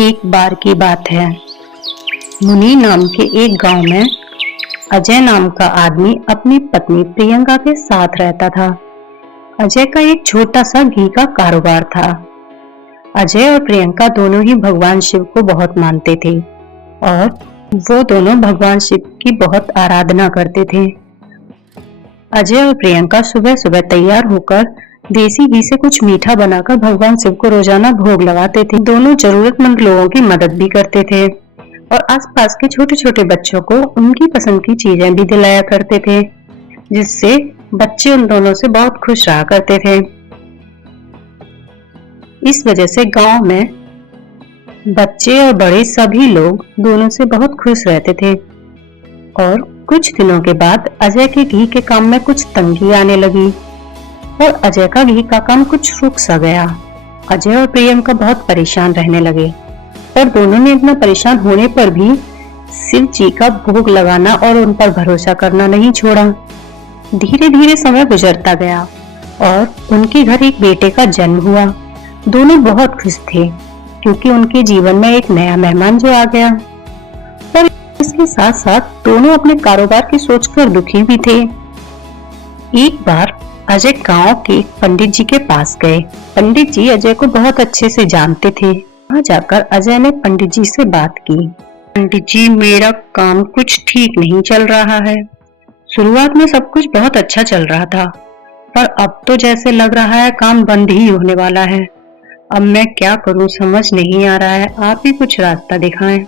एक बार की बात है। मुनि नाम के एक गांव में अजय नाम का आदमी अपनी पत्नी प्रियंका के साथ रहता था। अजय का एक छोटा सा घी का कारोबार था। अजय और प्रियंका दोनों ही भगवान शिव को बहुत मानते थे और वो दोनों भगवान शिव की बहुत आराधना करते थे। अजय और प्रियंका सुबह सुबह तैयार होकर देसी घी से कुछ मीठा बनाकर भगवान शिव को रोजाना भोग लगाते थे। दोनों जरूरतमंद लोगों की मदद भी करते थे और आसपास के छोटे छोटे बच्चों को उनकी पसंद की चीजें भी दिलाया करते थे, जिससे बच्चे उन दोनों से बहुत खुश रहा करते थे। इस वजह से गांव में बच्चे और बड़े सभी लोग दोनों से बहुत खुश रहते थे। और कुछ दिनों के बाद अजय के घी के काम में कुछ तंगी आने लगी और अजय का घी का काम कुछ रुक सा गया। अजय और प्रियंका बहुत परेशान रहने लगे और दोनों ने इतना परेशान होने पर भी शिव जी का भोग लगाना और उन पर भरोसा करना नहीं छोड़ा। धीरे धीरे समय गुजरता गया और उनके घर एक बेटे का जन्म हुआ। दोनों बहुत खुश थे क्योंकि उनके जीवन में एक नया मेहमान जो आ गया। पर इसके साथ साथ दोनों अपने कारोबार की सोचकर दुखी भी थे। एक बार अजय गांव के पंडित जी के पास गए। पंडित जी अजय को बहुत अच्छे से जानते थे। वहां जाकर अजय ने पंडित जी से बात की। पंडित जी, मेरा काम कुछ ठीक नहीं चल रहा है। शुरुआत में सब कुछ बहुत अच्छा चल रहा था, पर अब तो जैसे लग रहा है काम बंद ही होने वाला है। अब मैं क्या करूं समझ नहीं आ रहा है, आप ही कुछ रास्ता दिखाएं।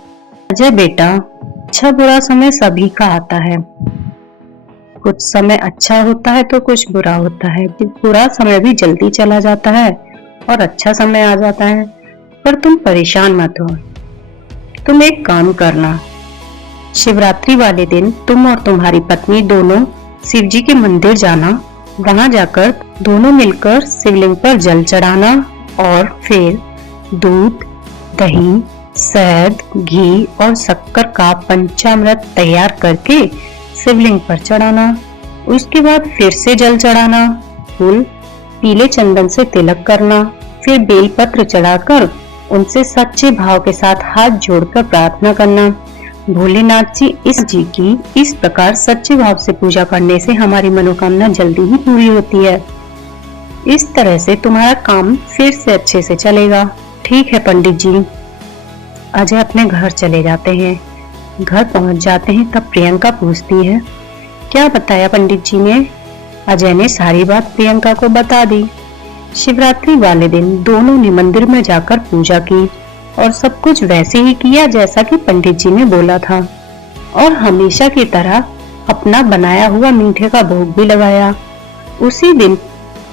अजय बेटा, अच्छा बुरा समय सभी का आता है। कुछ समय अच्छा होता है तो कुछ बुरा होता है। बुरा समय भी जल्दी चला जाता है और अच्छा समय आ जाता है, पर तुम परेशान मत हो। तुम एक काम करना, शिवरात्रि वाले दिन तुम और तुम्हारी पत्नी दोनों शिव जी के मंदिर जाना। वहां जाकर दोनों मिलकर शिवलिंग पर जल चढ़ाना और फिर दूध, दही, शहद, घी और शक्कर का पंचामृत तैयार करके शिवलिंग पर चढ़ाना। उसके बाद फिर से जल चढ़ाना, फूल पीले चंदन से तिलक करना, फिर बेलपत्र चढ़ाकर उनसे सच्चे भाव के साथ हाथ जोड़कर प्रार्थना करना। भोलेनाथ जी इस प्रकार सच्चे भाव से पूजा करने से हमारी मनोकामना जल्दी ही पूरी होती है। इस तरह से तुम्हारा काम फिर से अच्छे से चलेगा। ठीक है पंडित जी। अजय अपने घर चले जाते हैं। घर पहुंच जाते हैं तब प्रियंका पूछती है, क्या बताया पंडित जी ने? अजय ने सारी बात प्रियंका को बता दी। शिवरात्रि वाले दिन दोनों ने मंदिर में जाकर पूजा की और सब कुछ वैसे ही किया जैसा कि पंडित जी ने बोला था और हमेशा की तरह अपना बनाया हुआ मीठे का भोग भी लगाया। उसी दिन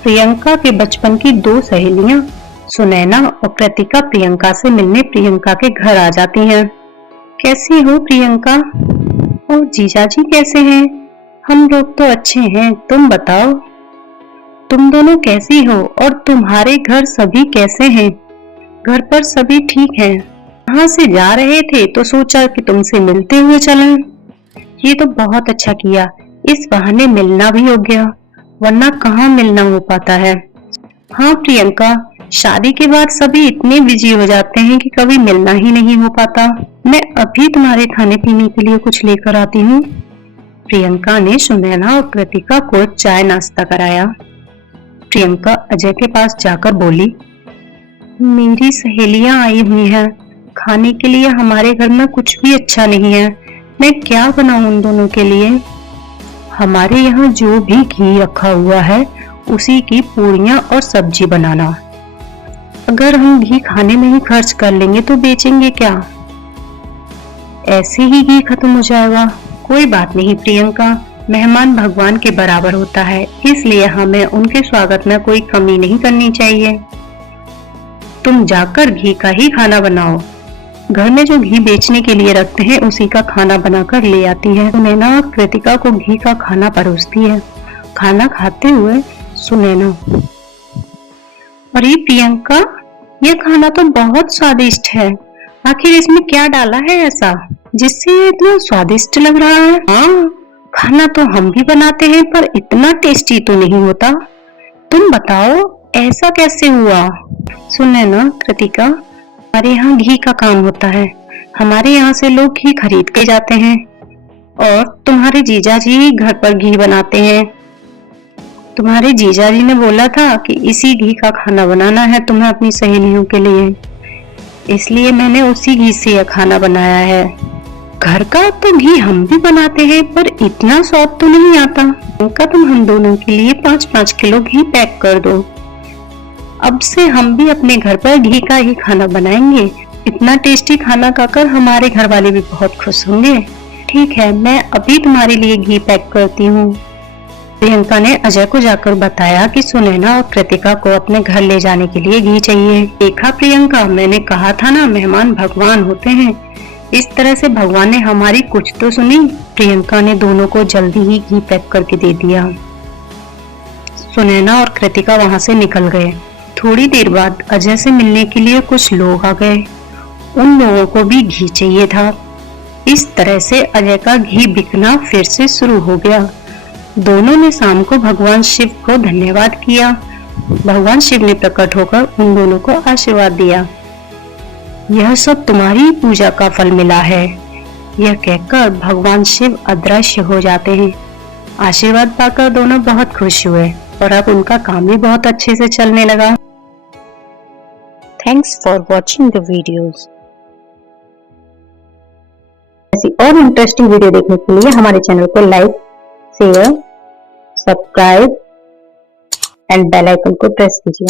प्रियंका के बचपन की दो सहेलियां सुनैना और कृतिका प्रियंका से मिलने प्रियंका के घर आ जाती हैं। कैसी हो प्रियंका? और जीजाजी कैसे हैं? हम लोग तो अच्छे हैं, तुम बताओ तुम दोनों कैसी हो और तुम्हारे घर सभी कैसे हैं? घर पर सभी ठीक हैं। यहाँ से जा रहे थे तो सोचा कि तुमसे मिलते हुए चलें। ये तो बहुत अच्छा किया, इस बहाने मिलना भी हो गया, वरना कहाँ मिलना हो पाता है। हाँ प्रियंका, शादी के बाद सभी इतने बिजी हो जाते हैं कि कभी मिलना ही नहीं हो पाता। मैं अभी तुम्हारे खाने पीने के लिए कुछ लेकर आती हूँ। प्रियंका ने सुनैना और कृतिका को चाय नाश्ता कराया। प्रियंका अजय के पास जाकर बोली, मेरी सहेलियां आई हुई हैं, खाने के लिए हमारे घर में कुछ भी अच्छा नहीं है, मैं क्या बनाऊं उन दोनों के लिए? हमारे यहाँ जो भी घी रखा हुआ है उसी की पूड़ियां और सब्जी बनाना। अगर हम घी खाने में ही खर्च कर लेंगे तो बेचेंगे क्या? ऐसे ही घी खत्म हो जाएगा। कोई बात नहीं प्रियंका, मेहमान भगवान के बराबर होता है, इसलिए हमें उनके स्वागत में कोई कमी नहीं करनी चाहिए। तुम जाकर घी का ही खाना बनाओ। घर में जो घी बेचने के लिए रखते हैं उसी का खाना बनाकर ले आती है। सुनैना कृतिका को घी का खाना परोसती है। खाना खाते हुए सुनैना, अरे प्रियंका, ये खाना तो बहुत स्वादिष्ट है, आखिर इसमें क्या डाला है ऐसा जिससे ये इतना स्वादिष्ट लग रहा है? हाँ, खाना तो हम भी बनाते हैं पर इतना टेस्टी तो नहीं होता। तुम बताओ ऐसा कैसे हुआ? सुनैना, कृतिका, हमारे यहाँ घी का काम होता है। हमारे यहाँ से लोग घी खरीद के जाते हैं और तुम्हारे जीजा जी घर पर घी बनाते हैं। तुम्हारे जीजा जी ने बोला था कि इसी घी का खाना बनाना है तुम्हें अपनी सहेलियों के लिए, इसलिए मैंने उसी घी से यह खाना बनाया है। घर का तो घी हम भी बनाते हैं पर इतना स्वाद तो नहीं आता। उनका तुम हम दोनों के लिए 5-5 किलो घी पैक कर दो। अब से हम भी अपने घर पर घी का ही खाना बनाएंगे। इतना टेस्टी खाना खाकर हमारे घर वाले भी बहुत खुश होंगे। ठीक है, मैं अभी तुम्हारे लिए घी पैक करती हूँ। प्रियंका ने अजय को जाकर बताया कि सुनैना और कृतिका को अपने घर ले जाने के लिए घी चाहिए। देखा प्रियंका, मैंने कहा था ना, मेहमान भगवान होते हैं। इस तरह से भगवान ने हमारी कुछ तो सुनी। प्रियंका ने दोनों को जल्दी ही घी पैक करके दे दिया। सुनैना और कृतिका वहां से निकल गए। थोड़ी देर बाद अजय से मिलने के लिए कुछ लोग आ गए। उन लोगों को भी घी चाहिए था। इस तरह से अजय का घी बिकना फिर से शुरू हो गया। दोनों ने शाम को भगवान शिव को धन्यवाद किया। भगवान शिव ने प्रकट होकर उन दोनों को आशीर्वाद दिया। यह सब तुम्हारी पूजा का फल मिला है, यह कहकर भगवान शिव अदृश्य हो जाते हैं। आशीर्वाद पाकर दोनों बहुत खुश हुए और अब उनका काम भी बहुत अच्छे से चलने लगा। Thanks for watching the videos. ऐसी और इंटरेस्टिंग वीडियो देखने के लिए हमारे चैनल को like, share, subscribe and bell icon को प्रेस कीजिए।